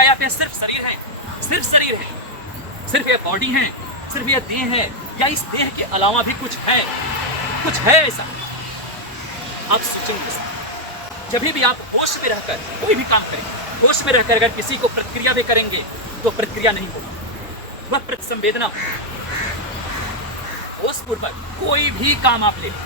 क्या आप ये सिर्फ शरीर है, सिर्फ शरीर है, सिर्फ ये बॉडी है, सिर्फ ये देह है, या इस देह के अलावा भी कुछ है, कुछ है ऐसा? आप सोचेंगे जब भी आप होश में रहकर कोई भी काम करेंगे, होश में रहकर अगर किसी को प्रतिक्रिया भी करेंगे तो प्रतिक्रिया नहीं होगी, वह प्रतिसंवेदना होश पूर्वक कोई भी काम आप ले लें।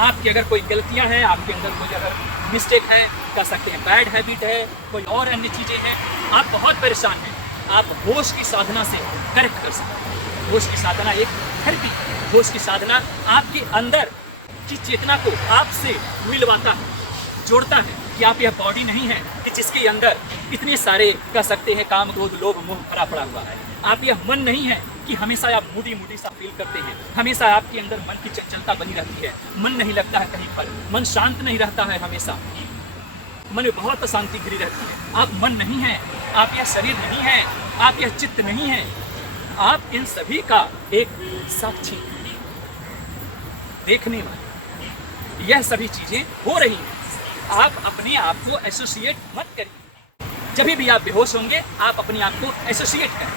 आपकी अगर कोई गलतियां हैं, आपके अंदर कोई अगर मिस्टेक है, कह सकते हैं बैड हैबिट है, कोई और अन्य चीजें हैं, आप बहुत परेशान हैं, आप होश की साधना से करेक्ट कर सकते हैं। होश की साधना एक थेरेपी, होश की साधना आपके अंदर की चेतना को आपसे मिलवाता है, जोड़ता है कि आप यह बॉडी नहीं है कि जिसके अंदर इतने सारे कह सकते हैं काम, क्रोध, लोभ, मोह भरा पड़ा हुआ है। आप यह मन नहीं है कि हमेशा आप मूडी मूडी सा फील करते हैं, हमेशा आपके अंदर मन की चंचलता बनी रहती है, मन नहीं लगता है कहीं पर, मन शांत नहीं रहता है, हमेशा मन में बहुत अशांति घिरी रहती है। आप मन नहीं है, आप यह शरीर नहीं है, आप यह चित्त नहीं है, आप इन सभी का एक साक्षी, देखने वाले। यह सभी चीजें हो रही हैं, आप अपने आप को एसोसिएट मत करिए। जब भी आप बेहोश होंगे आप अपने आप को एसोसिएट करें,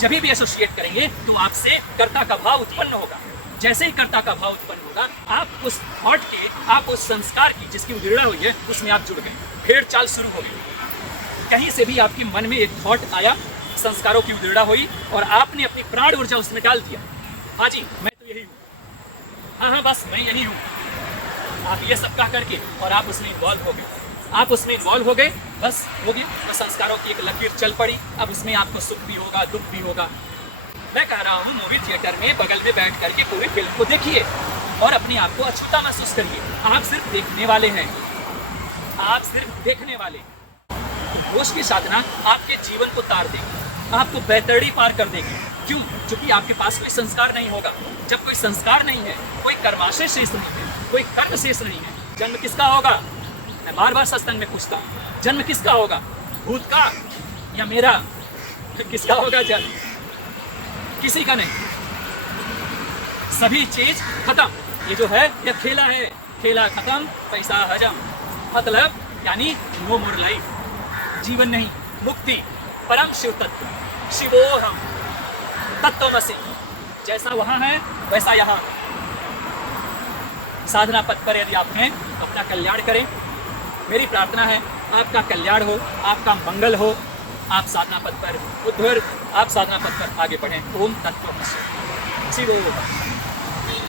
जब भी एसोसिएट करेंगे तो आपसे कर्ता का भाव उत्पन्न होगा। जैसे ही कर्ता का भाव उत्पन्न होगा, आप उस थॉट के, आप उस संस्कार की जिसकी उजड़ा हुई है उसमें आप जुड़ गए, भेड़ चाल शुरू हो गई। कहीं से भी आपके मन में एक थॉट आया, संस्कारों की उजड़ा हुई और आपने अपनी प्राण ऊर्जा उसमें डाल दिया। हाँ जी, मैं तो यही हूँ, हाँ बस मैं यही हूँ, आप ये सब कह करके और आप उसमें इन्वॉल्व हो गए, आप उसमें इन्वॉल्व हो गए, बस हो गए। तो संस्कारों की एक लकीर चल पड़ी, अब उसमें आपको सुख भी होगा, दुख भी होगा। मैं कह रहा हूँ मूवी थिएटर में बगल में बैठ करके पूरी फिल्म को देखिए और अपने आप को अछूता महसूस करिए। आप सिर्फ देखने वाले हैं, आप सिर्फ देखने वाले। तो होश की साधना आपके जीवन को तार देगी, आपको बेहतरी पार कर देगी। क्यों? क्योंकि आपके पास कोई संस्कार नहीं होगा। जब कोई संस्कार नहीं है, कोई कर्माशय शेष नहीं है, कोई कर्म शेष नहीं है, जन्म किसका होगा? मैं बार बार सत्संग में पूछता हूँ, जन्म किसका होगा? भूत का या मेरा? किसका होगा जन्म? किसी का नहीं। सभी चीज खत्म। ये जो है ये खेला है, खेला खत्म, पैसा हजम, मतलब यानी नो मोर लाइफ, जीवन नहीं, मुक्ति, परम शिव तत्व, शिवोहम तत्वमसि। जैसा वहां है वैसा यहाँ। साधना पथ पर यदि आप हैं तो अपना कल्याण करें। मेरी प्रार्थना है आपका कल्याण हो, आपका मंगल हो, आप साधना पथ पर उद्धर, आप साधना पथ पर आगे बढ़ें। ओम तत्वमसि। शिवोहम।